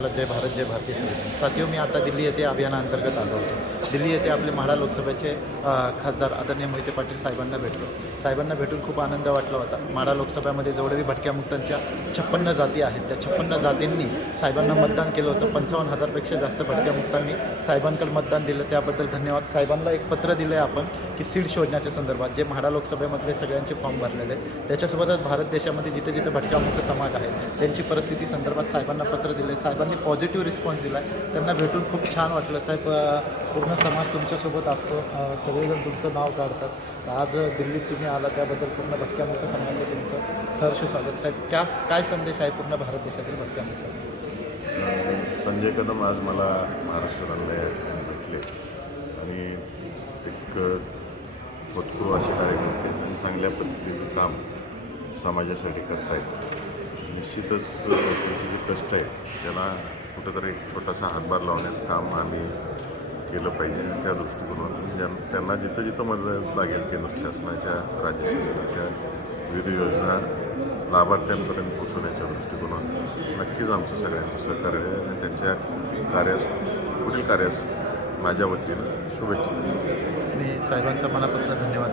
जय भारत जय भारतीय संविधान. साथियों मी आता दिल्ली येथे अभियानाअंतर्गत आलो होतो. दिल्ली येथे आपले म्हाडा लोकसभेचे खासदार आदरणीय मोहिते पाटील साहेबांना भेटलो. साहेबांना भेटून खूप आनंद वाटला होता. म्हाडा लोकसभेमध्ये जेवढे भटक्या मुक्तांच्या छप्पन्न जाती आहेत त्या छप्पन्न जातींनी साहेबांना मतदान केलं होतं. पंचावन्न हजारपेक्षा जास्त भटक्या मुक्तांनी साहेबांकडे मतदान दिलं. त्याबद्दल धन्यवाद. साहेबांना एक पत्र दिलं आहे आपण की सीट शोधण्याच्या संदर्भात जे म्हाडा लोकसभेमधले सगळ्यांचे फॉर्म भरलेले आहेत. त्याच्यासोबतच भारत देशामध्ये जिथे जिथे भटक्या मुक्त समाज आहे त्यांची परिस्थिती संदर्भात साहेबांना पत्र दिले साहेबांना पॉझिटिव्ह रिस्पॉन्स दिला आहे त्यांना भेटून खूप छान वाटलं. साहेब पूर्ण समाज तुमच्यासोबत असतो. सगळेजण तुमचं नाव काढतात. आज दिल्लीत तुम्ही आला त्याबद्दल पूर्ण भटक्या मुक्त समाजाचं तुमचं सहर्ष स्वागत. साहेब क्या काय संदेश आहे पूर्ण भारत देशातील भटक्या मुक्त संजय कदम आज मला महाराष्ट्राला भेटले. आणि एक होतकरू असे कार्यकर्ते आहेत. चांगल्या पद्धतीचं काम समाजासाठी करतायत. निश्चितच त्यांची जी कष्ट आहे त्याला कुठंतरी एक छोटासा हातभार लावण्याचं काम आम्ही केलं पाहिजे त्या दृष्टिकोनातून. ज्या त्यांना जिथं जिथं मदत लागेल केंद्र शासनाच्या राज्य शासनाच्या विविध योजना लाभार्थ्यांपर्यंत पोहोचवण्याच्या दृष्टिकोनात नक्कीच आमचं सगळ्यांचं सहकार्य आहे आणि त्यांच्या कार्यास पुढील कार्यास माझ्या वतीनं शुभेच्छा. मी साहेबांचा मनापासून धन्यवाद